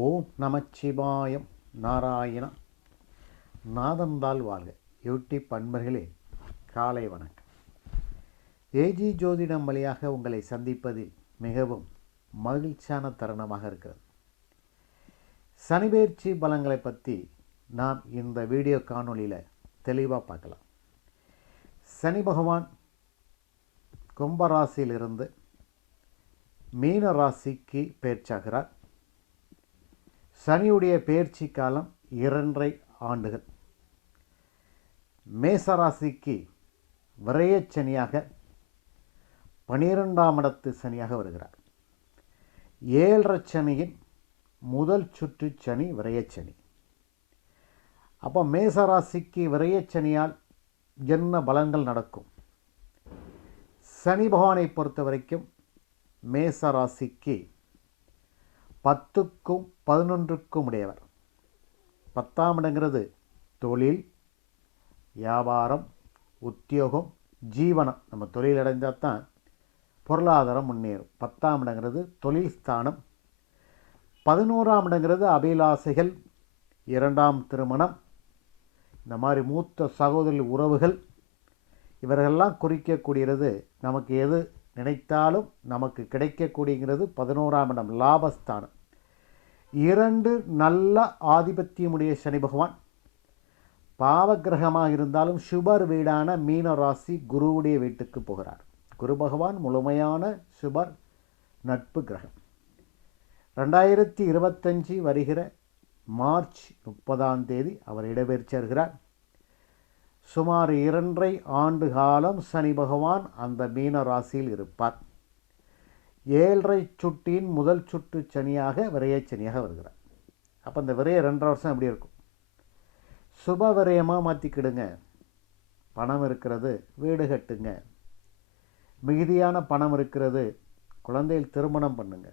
ஓம் நமச்சிவாயம். நாராயணா. நாதந்தால் வாழ்க. யூடியூப் பண்பர்களே காலை வணக்கம். ஏஜி ஜோதிடம் வழியாக உங்களை சந்திப்பதில் மிகவும் மகிழ்ச்சியான தருணமாக இருக்கிறது. சனிபெயர்ச்சி பலங்களை பற்றி நாம் இந்த வீடியோ காணொளியில் தெளிவாக பார்க்கலாம். சனி பகவான் கும்பராசியிலிருந்து மீன ராசிக்கு பேச்சாகிறார் சனியுடைய பயிற்சி காலம் இரண்டரை ஆண்டுகள். மேசராசிக்கு விரயச்சனியாக பனிரெண்டாம் இடத்து சனியாக வருகிறார். ஏழரை சனியின் முதல் சுற்று சனி விரையச்சனி அப்போ மேசராசிக்கு விரயச்சனியால் என்ன பலன்கள் நடக்கும்? சனி பகவானை பொறுத்த வரைக்கும் மேசராசிக்கு பத்துக்கும் பதினொன்றுக்கும் உடையவர். பத்தாம் இடங்கிறது தொழில் வியாபாரம் உத்தியோகம் ஜீவனம். நம்ம தொழில் அடைஞ்சால் தான் பொருளாதாரம் முன்னேறும். பத்தாம் இடங்கிறது தொழில் ஸ்தானம். பதினோராம் இடங்கிறது அபிலாசைகள். இரண்டாம் திருமணம். இந்த மாதிரி மூத்த சகோதரி உறவுகள். இவர்களெல்லாம் குறிக்கக்கூடியது நமக்கு எது? நினைத்தாலும் நமக்கு கிடைக்கக்கூடியங்கிறது பதினோராம் இடம் லாபஸ்தானம். இரண்டு நல்ல ஆதிபத்தியமுடைய சனி பகவான். பாவகிரகமாக இருந்தாலும் சுபர் வீடான மீன ராசி குருவுடைய வீட்டுக்கு போகிறார். குரு பகவான் முழுமையான சுபர் நட்பு கிரகம். ரெண்டாயிரத்தி இருபத்தஞ்சி வருகிற மார்ச் முப்பதாம் தேதி அவர் இடம்பெற்றார் சுமார் இரண்டரை ஆண்டு காலம் சனி பகவான் அந்த மீன ராசியில் இருப்பார். ஏழரை சுட்டியின் முதல் சுட்டு சனியாக விரைய சனியாக வருகிறார். அப்போ இந்த விரைய ரெண்டரை வருஷம் எப்படி இருக்கும்? சுப விரயமாக மாற்றிக்கிடுங்க பணம் இருக்கிறது வீடு கட்டுங்க. மிகுதியான பணம் இருக்கிறது குழந்தையில் திருமணம் பண்ணுங்க.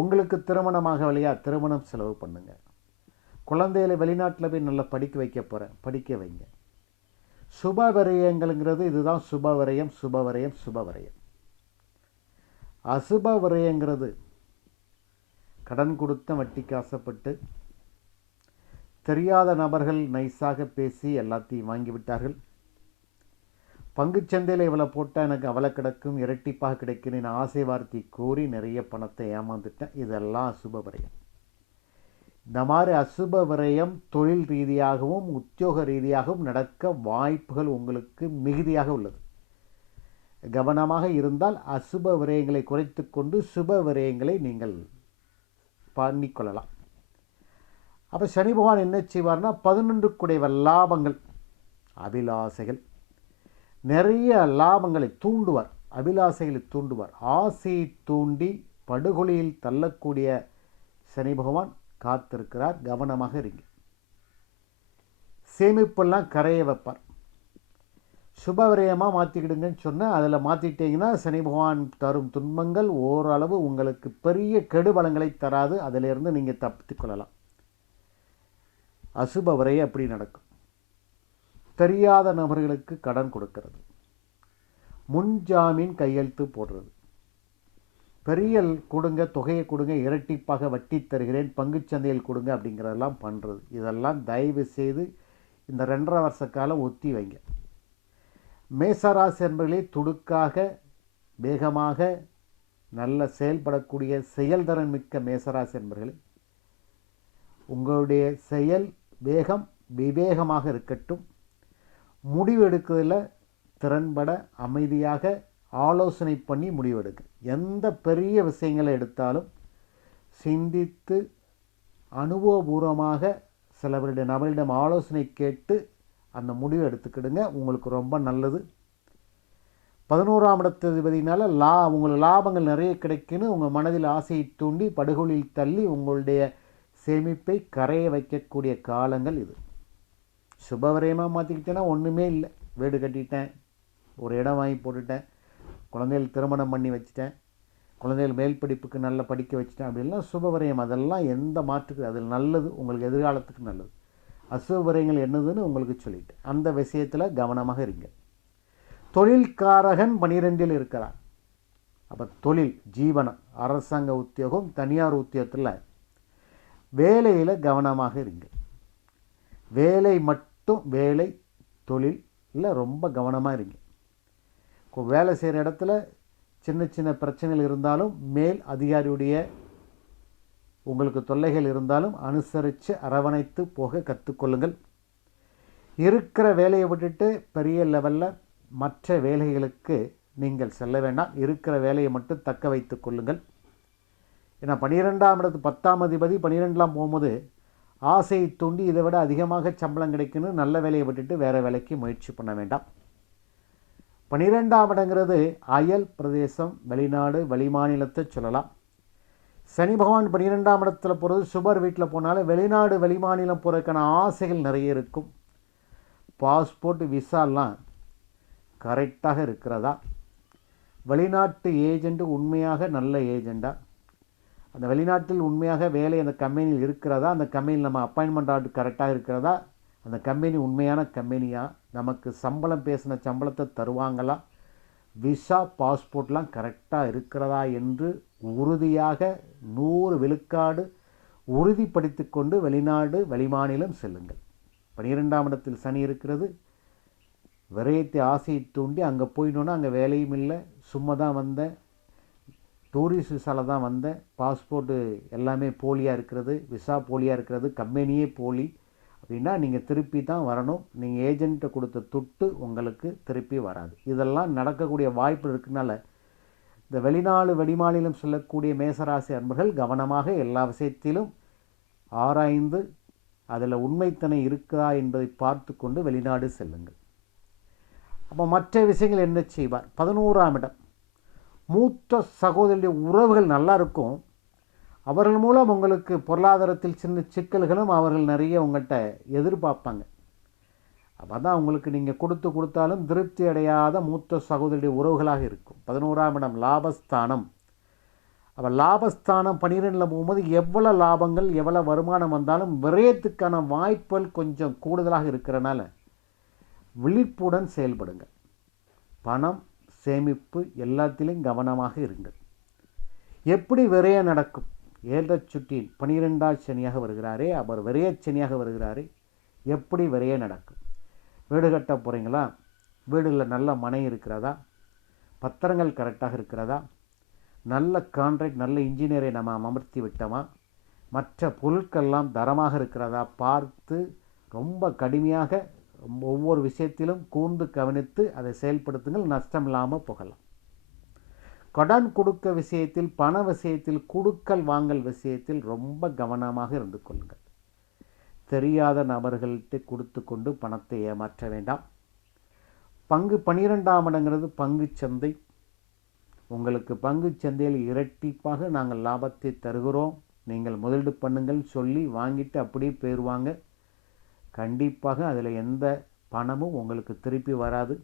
உங்களுக்கு திருமணமாக வழியா திருமணம் செலவு பண்ணுங்க. குழந்தைகளை வெளிநாட்டில் போய் நல்லா படிக்க வைக்க போகிறேன் படிக்க வைங்க. சுப விரயங்கள்ங்கிறது இதுதான் சுப விரயம் சுப விரயம் சுப விரயம் அசுப விரயங்கிறது கடன் கொடுத்த வட்டிக்கு ஆசைப்பட்டு தெரியாத நபர்கள் நைஸாக பேசி எல்லாத்தையும் வாங்கிவிட்டார்கள். பங்குச்சந்தையில் இவ்வளோ போட்டால் எனக்கு அவளை கிடக்கும் இரட்டிப்பாக கிடைக்கும் நான் ஆசை வார்த்தை கூறி நிறைய பணத்தை ஏமாந்துட்டேன். இதெல்லாம் அசுப விரயம் இந்த மாதிரி அசுப விரயம் தொழில் ரீதியாகவும் உத்தியோக ரீதியாகவும் நடக்க வாய்ப்புகள் உங்களுக்கு மிகுதியாக உள்ளது. கவனமாக இருந்தால் அசுப விரயங்களை குறைத்து கொண்டு சுப விரயங்களை நீங்கள் பண்ணிக்கொள்ளலாம் அப்போ சனி பகவான் என்ன செய்வார்னா பதினொன்று குடைவ லாபங்கள் அபிலாசைகள். நிறைய லாபங்களை தூண்டுவார் அபிலாசைகளை தூண்டுவார். ஆசையை தூண்டி படுகொலியில் தள்ளக்கூடிய சனி பகவான் காத்திருக்கிறார் கவனமாக இருங்க. சேமிப்பெல்லாம் கரைய வைப்பார். சுபவிரயமாக மாற்றிக்கிடுங்கன்னு சொன்னால் அதில் மாற்றிட்டீங்கன்னா சனி பகவான் தரும் துன்பங்கள் ஓரளவு உங்களுக்கு பெரிய கெடுபலங்களை தராது. அதிலிருந்து நீங்கள் தப்பித்து கொள்ளலாம் அசுப அப்படி நடக்கும்? தெரியாத நபர்களுக்கு கடன் கொடுக்கிறது. முன்ஜாமீன் கையெழுத்து போடுறது. பெரிய கொடுங்க தொகையை கொடுங்க இரட்டிப்பாக வட்டி தருகிறேன் பங்குச்சந்தையில் கொடுங்க அப்படிங்கிறதெல்லாம் பண்ணுறது இதெல்லாம் தயவு செய்து இந்த ரெண்டரை வருஷ காலம் ஒத்தி வைங்க. மேசராசி என்பர்களே துடுக்காக வேகமாக நல்ல செயல்படக்கூடிய செயல்திறன் மிக்க மேசராசி என்பர்களே உங்களுடைய செயல் வேகம் விவேகமாக இருக்கட்டும். முடிவு எடுக்கிறதுல திறன்பட அமைதியாக ஆலோசனை பண்ணி முடிவெடுக்கு. எந்த பெரிய விஷயங்களை எடுத்தாலும் சிந்தித்து அனுபவபூர்வமாக சிலவருடைய நபரிடம் ஆலோசனை கேட்டு அந்த முடிவை எடுத்துக்கிடுங்க. உங்களுக்கு ரொம்ப நல்லது. பதினோராம் இடத்ததிபதினால லா உங்களுக்கு லாபங்கள் நிறைய கிடைக்குன்னு உங்கள் மனதில் ஆசையை தூண்டி படுகொலில் தள்ளி உங்களுடைய சேமிப்பை கரைய வைக்கக்கூடிய காலங்கள் இது. சுபவரயமாக மாற்றிக்கிட்டேன்னா ஒன்றுமே இல்லை. வீடு கட்டிட்டேன் ஒரு இடம் வாங்கி போட்டுட்டேன் குழந்தைகள் திருமணம் பண்ணி வச்சுட்டேன். குழந்தைகள் மேல் படிப்புக்கு நல்லா படிக்க வச்சுட்டேன். அப்படின்லாம் சுபவரையம். அதெல்லாம் எந்த மாற்றுக்கு அதில் நல்லது உங்களுக்கு எதிர்காலத்துக்கு நல்லது. அசுபவரையங்கள் என்னதுன்னு உங்களுக்கு சொல்லிட்டு அந்த விஷயத்தில் கவனமாக இருங்க. தொழில்காரகன் பனிரெண்டில் இருக்கிறான். அப்போ தொழில் ஜீவனம் அரசாங்க உத்தியோகம் தனியார் உத்தியோகத்தில் வேலையில் கவனமாக இருங்க. வேலை மட்டும் வேலை தொழிலில் ரொம்ப கவனமாக இருங்க. வேலை செய்கிற இடத்துல சின்ன சின்ன பிரச்சனைகள் இருந்தாலும் மேல் அதிகாரியுடைய உங்களுக்கு தொல்லைகள் இருந்தாலும் அனுசரித்து அரவணைத்து போக கற்றுக்கொள்ளுங்கள் இருக்கிற வேலையை விட்டுட்டு பெரிய லெவலில் மற்ற வேலைகளுக்கு நீங்கள் செல்ல வேண்டாம். இருக்கிற வேலையை மட்டும் தக்க வைத்து கொள்ளுங்கள். ஏன்னா பனிரெண்டாம் இடத்து பத்தாம் அதிபதி பனிரெண்டாம் போகும்போது ஆசையை தூண்டி இதை விட அதிகமாக சம்பளம் கிடைக்கணும். நல்ல வேலையை விட்டுட்டு வேறு வேலைக்கு முயற்சி பண்ண வேண்டாம். பனிரெண்டாம் இடங்கிறது அயல் பிரதேசம் வெளிநாடு வெளிமாநிலத்தை சொல்லலாம். சனி பகவான் பன்னிரெண்டாம் இடத்துல போகிறது சுபர் வீட்டில் போனாலும் வெளிநாடு வெளிமாநிலம் போகிறதுக்கான ஆசைகள் நிறைய இருக்கும். பாஸ்போர்ட் விசாலாம் கரெக்டாக இருக்கிறதா? வெளிநாட்டு ஏஜெண்ட் உண்மையாக நல்ல ஏஜெண்டா? அந்த வெளிநாட்டில் உண்மையாக வேலை அந்த கம்பெனியில் இருக்கிறதா? அந்த கம்பெனியில் நம்ம அப்பாயின்மெண்ட் ஆர்டர் கரெக்டாக இருக்கிறதா? அந்த கம்பெனி உண்மையான கம்பெனியாக நமக்கு சம்பளம் பேசின சம்பளத்தை தருவாங்களா? விசா பாஸ்போர்ட்லாம் கரெக்டாக இருக்கிறதா என்று உறுதியாக நூறு விழுக்காடு உறுதிப்படுத்தி கொண்டு வெளிநாடு வெளிமாநிலம் செல்லுங்கள். பனிரெண்டாம் இடத்தில் சனி இருக்கிறது. விரயத்தை ஆசையை தூண்டி அங்கே போயிட்டோன்னா அங்கே வேலையும் இல்லை. சும்மா தான் வந்தேன் டூரிஸ்ட் விசாவில் தான் வந்தேன் பாஸ்போர்ட்டு எல்லாமே போலியாக இருக்கிறது. விசா போலியாக இருக்கிறது. கம்பெனியே போலி. அப்படின்னா நீங்கள் திருப்பி தான் வரணும். நீங்கள் ஏஜென்ட்டை கொடுத்த துட்டு உங்களுக்கு திருப்பி வராது. இதெல்லாம் நடக்கக்கூடிய வாய்ப்பு இருக்கனால இந்த வெளிநாடு வெளிமாநிலம் சொல்லக்கூடிய மேசராசி அன்பர்கள் கவனமாக எல்லா விஷயத்திலும் ஆராய்ந்து அதில் உண்மைத்தனை இருக்கா என்பதை பார்த்து கொண்டு வெளிநாடு செல்லுங்கள். அப்போ மற்ற விஷயங்கள் என்ன செய்வார்? பதினோராம் இடம். மூத்த சகோதரியுடைய உறவுகள் நல்லா இருக்கும். அவர்கள் மூலம் உங்களுக்கு பொருளாதாரத்தில் சின்ன சிக்கல்களும் அவர்கள் நிறைய உங்கள்கிட்ட எதிர்பார்ப்பாங்க. அப்போ தான் உங்களுக்கு நீங்கள் கொடுத்து கொடுத்தாலும் திருப்தி அடையாத மூத்த சகோதரியுடைய உறவுகளாக இருக்கும். பதினோராம் இடம் லாபஸ்தானம். அப்போ லாபஸ்தானம் பனிரெண்டில் போகும்போது எவ்வளோ லாபங்கள் எவ்வளோ வருமானம் வந்தாலும் விரயத்துக்கான வாய்ப்புகள் கொஞ்சம் கூடுதலாக இருக்கிறனால விழிப்புடன் செயல்படுங்கள் பணம் சேமிப்பு எல்லாத்திலையும் கவனமாக இருங்கள். எப்படி விரைய நடக்கும்? ஏழரை சுட்டியில் பனிரெண்டாம் சனியாக வருகிறாரே அவர் விரைய சனியாக வருகிறாரே எப்படி விரைய நடக்கும்? வீடு கட்ட போகிறீங்களா வீடில் நல்ல மனை இருக்கிறதா? பத்திரங்கள் கரெக்டாக இருக்கிறதா? நல்ல கான்ட்ராக்ட் நல்ல இன்ஜினியரை நம்ம அமர்த்தி விட்டோமா? மற்ற பொருட்கள்லாம் தரமாக இருக்கிறதா? பார்த்து ரொம்ப கடுமையாக ஒவ்வொரு விஷயத்திலும் கூர்ந்து கவனித்து அதை செயல்படுத்துங்கள் நஷ்டம் இல்லாமல் போகலாம். கடன் கொடுக்க விஷயத்தில் பண விஷயத்தில் கொடுக்கல் வாங்கல் விஷயத்தில் ரொம்ப கவனமாக இருந்து கொள்ளுங்கள். தெரியாத நபர்கள்ட்ட கொடுத்து கொண்டு பணத்தை ஏமாற்ற வேண்டாம். பங்கு பனிரெண்டாம் இடங்கிறது பங்கு சந்தை. உங்களுக்கு பங்கு சந்தையில் இரட்டிப்பாக நாங்கள் லாபத்தை தருகிறோம். நீங்கள் முதலீடு பண்ணுங்கள் சொல்லி வாங்கிட்டு அப்படியே போயிடுவாங்க. கண்டிப்பாக அதில் எந்த பணமும் உங்களுக்கு திருப்பி வராது.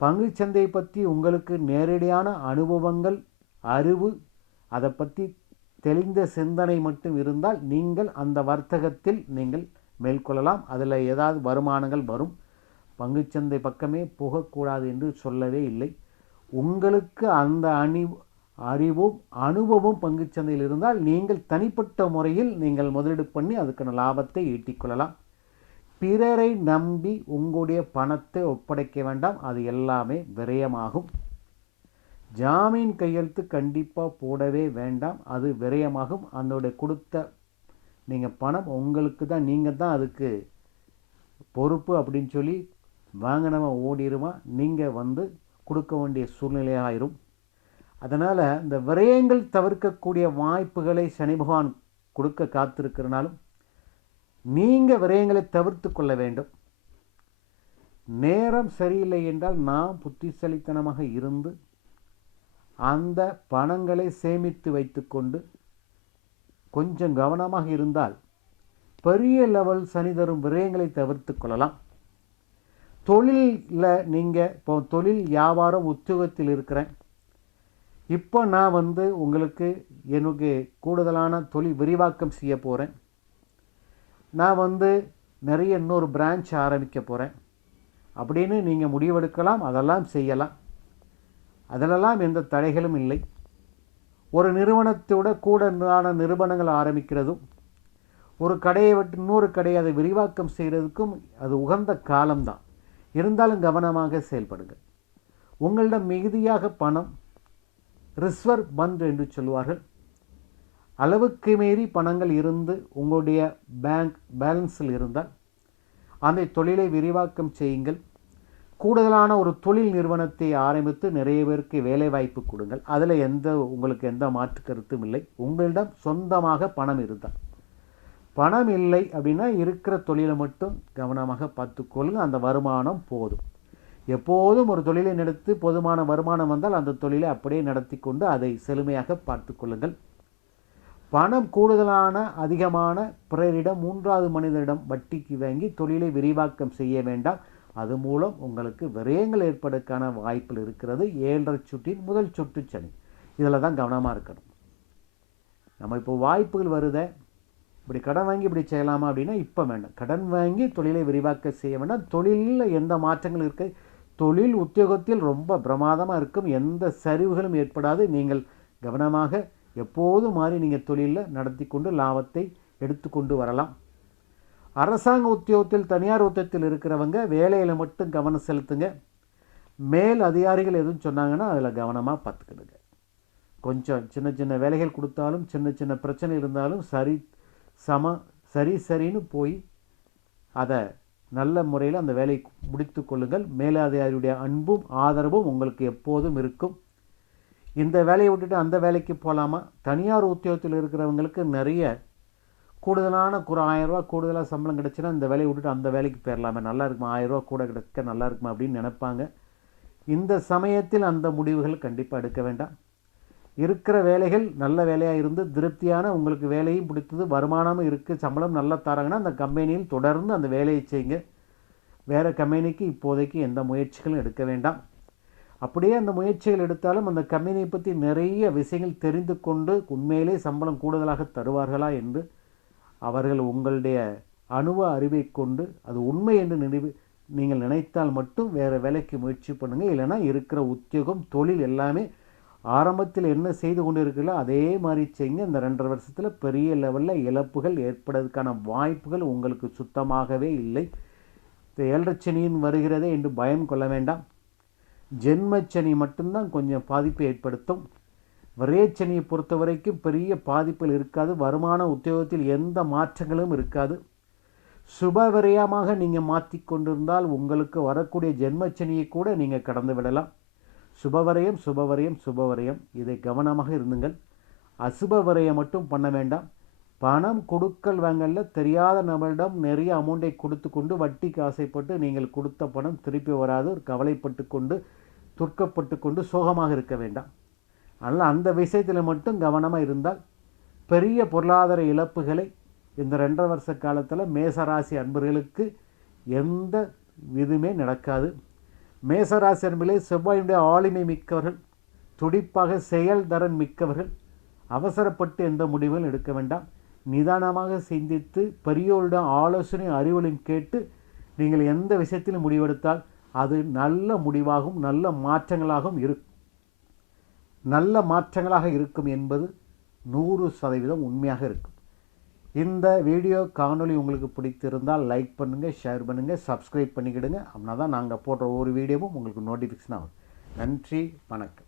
பங்குச்சந்தை பற்றி உங்களுக்கு நேரடியான அனுபவங்கள் அறிவு அதை பற்றி தெளிந்த சிந்தனை மட்டும் இருந்தால் நீங்கள் அந்த வர்த்தகத்தில் நீங்கள் மேற்கொள்ளலாம். அதில் ஏதாவது வருமானங்கள் வரும். பங்குச்சந்தை பக்கமே போகக்கூடாது என்று சொல்லவே இல்லை. உங்களுக்கு அந்த அணி அறிவும் அனுபவம் பங்குச்சந்தையில் இருந்தால் நீங்கள் தனிப்பட்ட முறையில் நீங்கள் முதலீடு பண்ணி அதுக்கான லாபத்தை ஈட்டிக்கொள்ளலாம் பிறரை நம்பி உங்களுடைய பணத்தை ஒப்படைக்க வேண்டாம். அது எல்லாமே விரயமாகும். ஜாமீன் கையெழுத்து கண்டிப்பாக போடவே வேண்டாம். அது விரயமாகும். அதனுடைய கொடுத்த நீங்கள் பணம் உங்களுக்கு தான் நீங்கள் தான் அதுக்கு பொறுப்பு அப்படின்னு சொல்லி வாங்கினவன் ஓடிடுவான் நீங்கள் வந்து கொடுக்க வேண்டிய சூழ்நிலையாயிரும். அதனால் இந்த விரயங்கள் தவிர்க்கக்கூடிய வாய்ப்புகளை சனி பகவான் கொடுக்க காத்திருக்கிறனாலும் நீங்கள் விரயங்களை தவிர்த்து கொள்ள வேண்டும். நேரம் சரியில்லை என்றால் நாம் புத்திசலித்தனமாக இருந்து அந்த பணங்களை சேமித்து வைத்துக்கொண்டு கொஞ்சம் கவனமாக இருந்தால் பெரிய லெவல் சனி தரும் விரயங்களை தவிர்த்து கொள்ளலாம். தொழிலில் நீங்கள் இப்போ தொழில் வியாபாரம் உத்தியோகத்தில் இருக்கிறேன். இப்போ நான் வந்து உங்களுக்கு எனக்கு கூடுதலான தொழில் விரிவாக்கம் செய்ய போகிறேன் நான் வந்து நிறைய இன்னொரு பிரான்ச் ஆரம்பிக்க போகிறேன் அப்படின்னு நீங்கள் முடிவெடுக்கலாம் அதெல்லாம் செய்யலாம். அதிலெல்லாம் எந்த தடைகளும் இல்லை. ஒரு நிறுவனத்தோட கூட நிறுவனங்கள் ஆரம்பிக்கிறதும் ஒரு கடையை விட்டு இன்னொரு கடையை அதை விரிவாக்கம் செய்கிறதுக்கும் அது உகந்த காலம்தான். இருந்தாலும் கவனமாக செயல்படுங்கள். உங்களிடம் மிகுதியாக பணம் ரிஸ்வர் பண்ட் என்று சொல்வார்கள். அளவுக்கு மீறி பணங்கள் இருந்து உங்களுடைய பேங்க் பேலன்ஸில் இருந்தால் அந்த தொழிலை விரிவாக்கம் செய்யுங்கள். கூடுதலான ஒரு தொழில் நிறுவனத்தை ஆரம்பித்து நிறைய பேருக்கு வேலைவாய்ப்பு கொடுங்கள். அதில் எந்த உங்களுக்கு எந்த மாற்று கருத்தும் இல்லை. உங்களிடம் சொந்தமாக பணம் இருந்தால். பணம் இல்லை அப்படின்னா இருக்கிற தொழிலை மட்டும் கவனமாக பார்த்துக்கொள்ளுங்க அந்த வருமானம் போதும். எப்போதும் ஒரு தொழிலை நடத்தி போதுமான வருமானம் வந்தால் அந்த தொழிலை அப்படியே நடத்தி கொண்டு அதை செழுமையாக பார்த்து கொள்ளுங்கள். பணம் கூடுதலான அதிகமான பிறரிடம் மூன்றாவது மனிதரிடம் வட்டிக்கு வாங்கி தொழிலை விரிவாக்கம் செய்ய வேண்டாம். அது மூலம் உங்களுக்கு விரயங்கள் ஏற்படுக்கான வாய்ப்பில் இருக்கிறது. ஏழரை சுற்றின் முதல் சுற்று சனி. இதில் தான் கவனமாக இருக்கணும். நம்ம இப்போ வாய்ப்புகள் வருத. இப்படி கடன் வாங்கி இப்படி செய்யலாமா அப்படின்னா இப்போ வேண்டாம். கடன் வாங்கி தொழிலை விரிவாக்க செய்ய வேண்டாம். தொழிலில் எந்த மாற்றங்கள் இருக்கு? தொழில் உத்தியோகத்தில் ரொம்ப பிரமாதமாக இருக்கும். எந்த சரிவுகளும் ஏற்படாது. நீங்கள் கவனமாக எப்போதும் மாறி நீங்கள் தொழிலில் நடத்தி கொண்டு லாபத்தை எடுத்துக்கொண்டு வரலாம். அரசாங்க உத்தியோகத்தில் தனியார் உத்தியோகத்தில் இருக்கிறவங்க வேலையில் மட்டும் கவனம் செலுத்துங்க. மேல் அதிகாரிகள் எதுவும் சொன்னாங்கன்னா அதில் கவனமாக பார்த்துக்கிடுங்க. கொஞ்சம் சின்ன சின்ன வேலைகள் கொடுத்தாலும் சின்ன சின்ன பிரச்சனை இருந்தாலும் சரி சம சரி சரின்னு போய் அதை நல்ல முறையில் அந்த வேலையை முடித்து கொள்ளுங்கள். மேலதிகாரியுடைய அன்பும் ஆதரவும் உங்களுக்கு எப்போதும் இருக்கும். இந்த வேலையை விட்டுட்டு அந்த வேலைக்கு போகலாமா தனியார் உத்தியோகத்தில் இருக்கிறவங்களுக்கு நிறைய கூடுதலான ஒரு ஆயிரரூவா கூடுதலாக சம்பளம் கிடச்சுன்னா இந்த வேலையை விட்டுட்டு அந்த வேலைக்கு போயிடலாமே நல்லா இருக்குமா? ரூபா கூட கிடைக்க நல்லா இருக்குமா அப்படின்னு நினைப்பாங்க. இந்த சமயத்தில் அந்த முடிவுகள் கண்டிப்பாக எடுக்க வேண்டாம். இருக்கிற வேலைகள் நல்ல வேலையாக இருந்து திருப்தியான உங்களுக்கு வேலையும் பிடித்தது வருமானமும் இருக்குது சம்பளம் நல்லா தராங்கன்னா அந்த கம்பெனியில் தொடர்ந்து அந்த வேலையை செய்யுங்க. வேறு கம்பெனிக்கு இப்போதைக்கு எந்த முயற்சிகளும் எடுக்க வேண்டாம். அப்படியே அந்த முயற்சிகள் எடுத்தாலும் அந்த கம்பெனியை பற்றி நிறைய விஷயங்கள் தெரிந்து கொண்டு உண்மையிலே சம்பளம் கூடுதலாக தருவார்களா என்று அவர்கள் உங்களுடைய அணுவ அறிவை கொண்டு அது உண்மை என்று நினைவு நீங்கள் நினைத்தால் மட்டும் வேறு வேலைக்கு முயற்சி பண்ணுங்கள் இல்லைன்னா இருக்கிற உத்தியோகம் தொழில் எல்லாமே ஆரம்பத்தில் என்ன செய்து கொண்டு இருக்கீங்களோ அதே மாதிரி செய்யுங்க. இந்த ரெண்டரை வருஷத்தில் பெரிய லெவலில் இழப்புகள் ஏற்படுவதற்கான வாய்ப்புகள் உங்களுக்கு சுத்தமாகவே இல்லை. இந்த ஏழரச்சனியின் வருகிறதே என்று பயம் கொள்ள வேண்டாம். ஜென்மச்சனி மட்டும்தான் கொஞ்சம் பாதிப்பை ஏற்படுத்தும். விரயச்சனியை பொறுத்த வரைக்கும் பெரிய பாதிப்புகள் இருக்காது. வருமான உத்தியோகத்தில் எந்த மாற்றங்களும் இருக்காது. சுப விரயமாக நீங்கள் மாற்றி கொண்டிருந்தால் உங்களுக்கு வரக்கூடிய ஜென்மச்சனியை கூட நீங்கள் கடந்து விடலாம். சுபவரயம் சுபவரயம் சுபவரயம் இதை கவனமாக இருந்துங்கள். அசுப வரையம் மட்டும் பண்ண வேண்டாம். பணம் கொடுக்கல் வாங்கல தெரியாத நபரிடம் நிறைய அமௌண்ட்டை கொடுத்து கொண்டு வட்டிக்கு ஆசைப்பட்டு நீங்கள் கொடுத்த பணம் திருப்பி வராது கவலைப்பட்டு கொண்டு துர்க்கப்பட்டு கொண்டு சோகமாக இருக்க வேண்டாம். அதனால் அந்த விஷயத்தில் மட்டும் கவனமாக இருந்தால் பெரிய பொருளாதார இழப்புகளை இந்த ரெண்டரை வருஷ காலத்தில் மேசராசி அன்பர்களுக்கு எந்த இதுவுமே நடக்காது. மேசராசி அன்பிலே செவ்வாயுடைய ஆளுமை மிக்கவர்கள் துடிப்பாக செயல்தரன் மிக்கவர்கள் அவசரப்பட்டு எந்த முடிவும் எடுக்க வேண்டாம். நிதானமாக சிந்தித்து பெரியோரிடம் ஆலோசனை அறிவுரையும் கேட்டு நீங்கள் எந்த விஷயத்திலும் முடிவெடுத்தால் அது நல்ல முடிவாகவும் நல்ல மாற்றங்களாகவும் இருக்கும். நல்ல மாற்றங்களாக இருக்கும் என்பது நூறு சதவீதம் உண்மையாக இருக்கும். இந்த வீடியோ காணொலி உங்களுக்கு பிடித்திருந்தால் லைக் பண்ணுங்கள் ஷேர் பண்ணுங்கள் சப்ஸ்கிரைப் பண்ணிக்கிடுங்க. அப்படின்னா தான் நாங்கள் போடுற ஒவ்வொரு வீடியோவும் உங்களுக்கு நோட்டிஃபிகேஷன் ஆகும். நன்றி வணக்கம்.